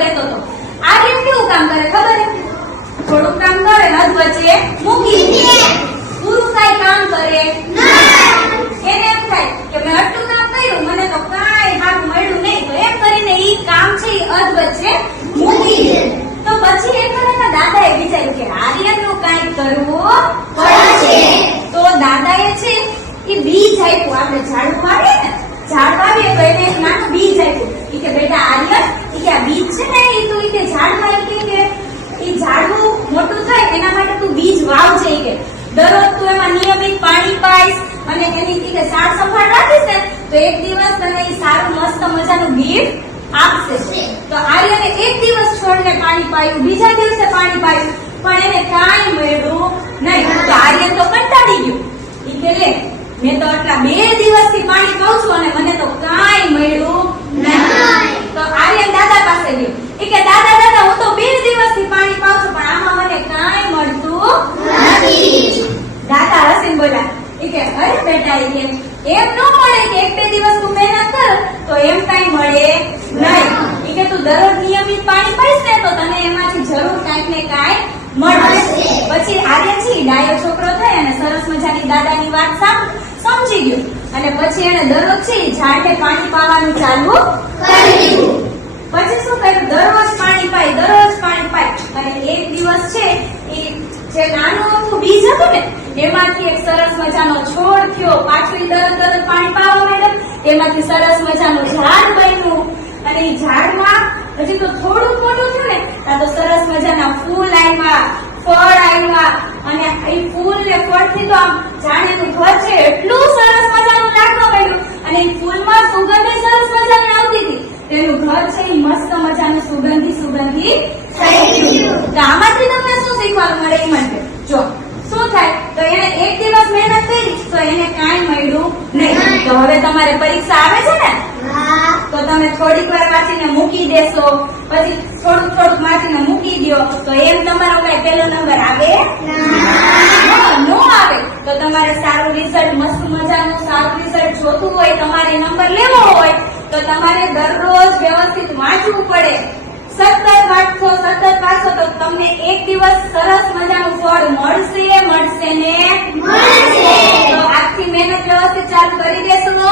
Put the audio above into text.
રહેતો હતો. આર્યન કેવું કામ કરે ખબર છે? થોડું કામ કરે ને વચ્ચે મૂકી દે. પૂરું કાઈ કામ કરે નહીં. એને એમ થાય કે મેં આટલું કામ કર્યું, મને તો કાઈ હાથ મળ્યું નહીં, તો એમ કરીને ઈ કામ છે ઈ અધ વચ્ચે મૂકી દે. તો પછી એક વખત દાદાએ વિચાર્યું કે આર્યનનું કાઈ કરવું પડશે. તો દાદાએ છે ઈ બીજ આપ્યું. આપણે ઝાડવું વાવીએ ને, ઝાડ વાવીએ તો એને એક નાનું બીજ આપ્યું. ઈ કે બેટા આર્યન, ઈ કે આ બીજ છે ને ઈ તું ઈ કે ઝાડમાં ઈ કે ઈ ઝાડવું મોટું થાય એના માટે તું બીજ વાવજે. ઈ કે દરરોજ તું એમાં નિયમિત પાણી પાઈશ અને એની ઈ કે સાર સંભાળ રાખીશ ને તો એક દિવસ તને ઈ સારું મસ્ત મજાનું બીજ આપશે. તો આર્યને એક દિવસ છોડને પાણી પાયું, બીજા દિવસે પાણી પાયું, પણ એને કાંઈ મળ્યું નહીં. તો આર્યન તો કંટાળી ગયું. ઈ કે લે, મેં તો આટલા 2 દિવસથી પાણી પાઉં છું અને મને તો કાંઈ મળ્યું નહીં. તો આર્યન દાદા પાસે ગયો. ઈ કે દાદા દાદા, હું તો 2 દિવસથી પાણી પાઉં છું પણ આમાં મને કાંઈ મળતું નથી. દાદા હસીને બોલ્યા. ઈ કે અરે બેટા, ઈ કે એમ ન મળે કે 1-2 દિવસ તું મહેનત કર તો એમ કાંઈ મળે નહીં. ઈ કે તું દરરોજ નિયમિત પાણી પાઈશ ને તો તને એમાંથી જરૂર કાંઈક ને કાંઈક મળશે. પછી આર્યન છે ડાયો છોકરો થાય અને સરસ મજાની દાદાની વાત સમજી ગયો અને પછી એને દરરોજ છે ઝાડને પાણી પાવાનું ચાલુ કરી દીધું. પછી શું કર્યું? દરરોજ પાણી પાય, દરરોજ પાણી પાય. અને એક દિવસ છે એ જે નાનું હતું બીજ હતું ને એમાંથી એક સરસ મજાનો છોડ થયો. પાછું દરરોજ પાણી પાવા માંડ્યો, એમાંથી સરસ મજાનું ઝાડ બન્યું. અને એ ઝાડમાં હજી તો થોડું મોટું થયું ને ત્યાં તો સરસ મજાના ફૂલ આવ્યા, ફળ આવ્યા. અને એ ફૂલ ને ફળ થી તો આમ જાણેનું ઘર છે એટલું સરસ મજાનું લાગવા માંડ્યું. અને એ ફૂલમાં સુગંધ સરસ મજાની આવતી હતી. તેનું ઘર છે એ મસ્ત મજાનું સુગંધી થઈ ગયું. તો આમાંથી તમને શું શીખવાનું મળે એ માટે જો શું થાય તો એને એક દિવસ મહેનત કરી તો એને કાંઈ મળ્યું નહીં. તો હવે તમારે પરીક્ષા આવે છે ને તો તમે થોડીક વાર વાંચીને મૂકી દેશો, પછી થોડુંક વાંચીને મૂકી દો તો એમ તમારો કઈ પહેલો નંબર આવે નો આવે. તો તમારે સારું રિઝલ્ટ, મસ્ત મજાનું સારું રિઝલ્ટ જોતું હોય, તમારે નંબર લેવો હોય તો તમારે દરરોજ વ્યવસ્થિત વાંચવું પડે. સતત વાંચો તો તમને એક દિવસ સરસ મજાનું ફળ મળશે ને. તો આજથી મહેનત વ્યવસ્થિત ચાલુ કરી દેશો.